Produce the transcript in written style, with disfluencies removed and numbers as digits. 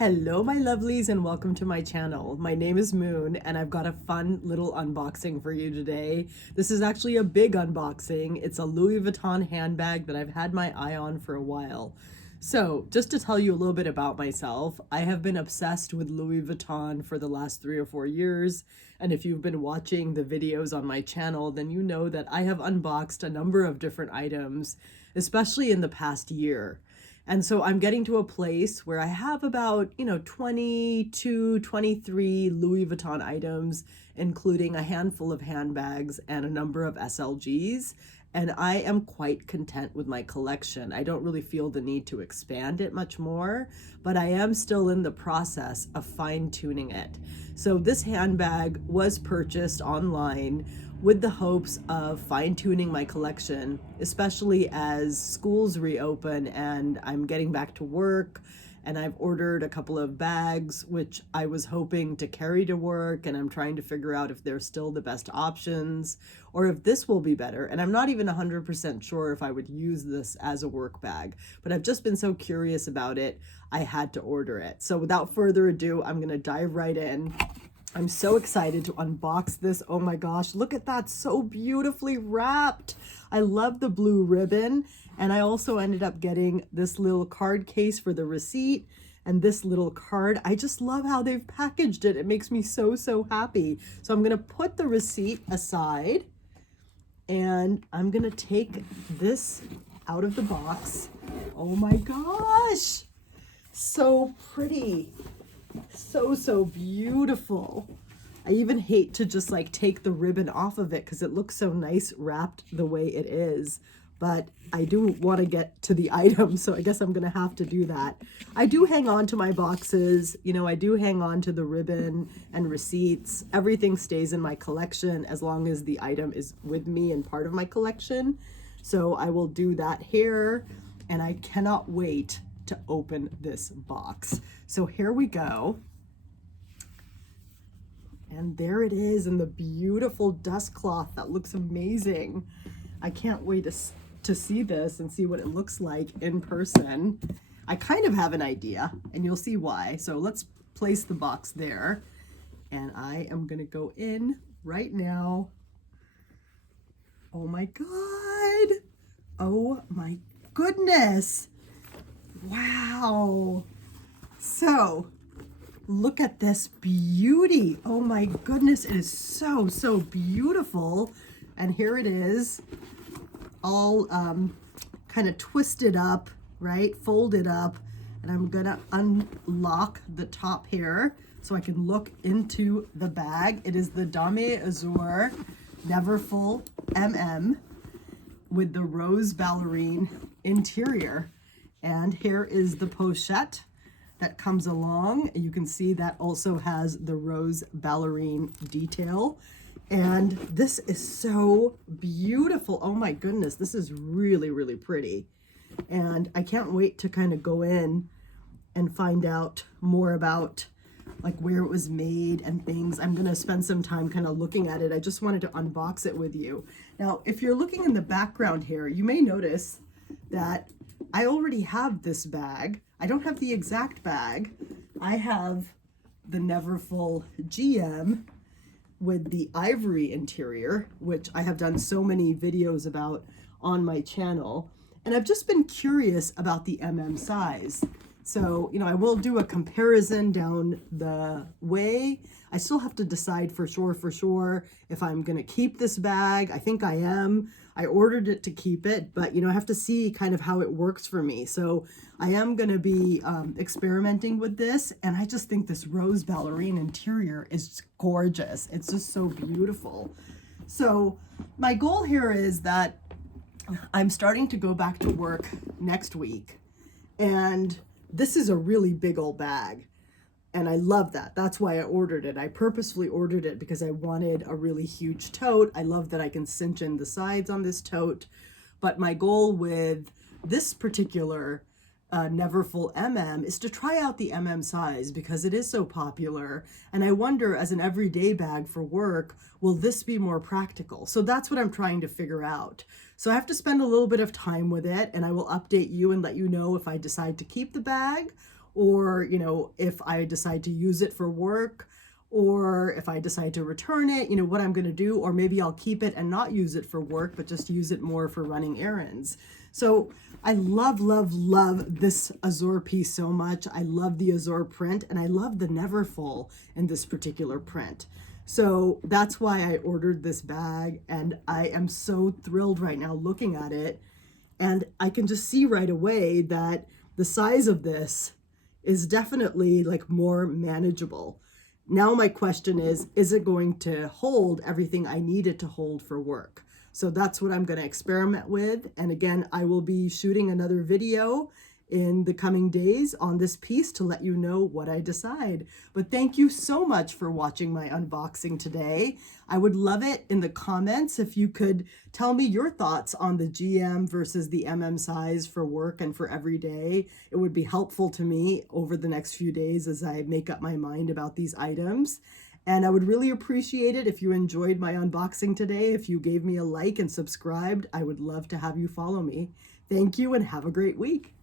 Hello my lovelies and welcome to my channel. My name is Moon and I've got a fun little unboxing for you today. This is actually a big unboxing. It's a Louis Vuitton handbag that I've had my eye on for a while. So just to tell you a little bit about myself, I have been obsessed with Louis Vuitton for the last 3 or 4 years. And if you've been watching the videos on my channel, then you know that I have unboxed a number of different items, especially in the past year. And so I'm getting to a place where I have about, 22, 23 Louis Vuitton items, including a handful of handbags and a number of SLGs. And I am quite content with my collection. I don't really feel the need to expand it much more, but I am still in the process of fine-tuning it. So this handbag was purchased online with the hopes of fine-tuning my collection, especially as schools reopen and I'm getting back to work, and I've ordered a couple of bags which I was hoping to carry to work, and I'm trying to figure out if they're still the best options or if this will be better. And I'm not even 100% sure if I would use this as a work bag, but I've just been so curious about it, I had to order it. So without further ado, I'm gonna dive right in. I'm so excited to unbox this. Oh my gosh, look at that, so beautifully wrapped. I love the blue ribbon. And I also ended up getting this little card case for the receipt and this little card. I just love how they've packaged it. It makes me so, so happy. So I'm gonna put the receipt aside and I'm gonna take this out of the box. Oh my gosh, so pretty. So beautiful. I even hate to just like take the ribbon off of it because it looks so nice wrapped the way it is, but I do want to get to the item, so I guess I'm gonna have to do that. I do hang on to my boxes, I do hang on to the ribbon and receipts. Everything stays in my collection as long as the item is with me and part of my collection, so I will do that here, and I cannot wait to open this box. So here we go. And there it is in the beautiful dust cloth. That looks amazing. I can't wait to see this and see what it looks like in person. I kind of have an idea and you'll see why. So let's place the box there. And I am gonna go in right now. Oh my God. Oh my goodness. Wow. So look at this beauty. Oh my goodness, it is so, so beautiful. And here it is, all kind of twisted up, right? Folded up. And I'm gonna unlock the top here so I can look into the bag. It is the Damier Azur Neverfull MM with the Rose Ballerine interior. And here is the pochette that comes along. You can see that also has the Rose Ballerine detail. And this is so beautiful. Oh my goodness, this is really, really pretty. And I can't wait to kind of go in and find out more about like where it was made and things. I'm gonna spend some time kind of looking at it. I just wanted to unbox it with you. Now, if you're looking in the background here, you may notice that I already have this bag. I don't have the exact bag. I have the Neverfull GM with the ivory interior, which I have done so many videos about on my channel. And I've just been curious about the MM size. So, I will do a comparison down the way. I still have to decide for sure if I'm gonna keep this bag. I think I am. I ordered it to keep it, but I have to see kind of how it works for me. So I am gonna be experimenting with this, and I just think this Rose Ballerine interior is gorgeous. It's just so beautiful. So my goal here is that I'm starting to go back to work next week, and this is a really big old bag. And I love that. That's why I ordered it. I purposefully ordered it because I wanted a really huge tote. I love that I can cinch in the sides on this tote. But my goal with this particular Neverfull MM is to try out the MM size because it is so popular. And I wonder, as an everyday bag for work, will this be more practical? So that's what I'm trying to figure out. So I have to spend a little bit of time with it, and I will update you and let you know if I decide to keep the bag or, you know, if I decide to use it for work, or if I decide to return it, you know, what I'm going to do, or maybe I'll keep it and not use it for work, but just use it more for running errands. So I love, love, love this Azure piece so much. I love the Azure print, and I love the Neverfull in this particular print. So that's why I ordered this bag, and I am so thrilled right now looking at it. And I can just see right away that the size of this is definitely like more manageable. Now my question is it going to hold everything I need it to hold for work? So that's what I'm going to experiment with. And again, I will be shooting another video in the coming days on this piece to let you know what I decide. But thank you so much for watching my unboxing today. I would love it in the comments if you could tell me your thoughts on the GM versus the MM size for work and for every day. It would be helpful to me over the next few days as I make up my mind about these items. And I would really appreciate it if you enjoyed my unboxing today. If you gave me a like and subscribed, I would love to have you follow me. Thank you and have a great week.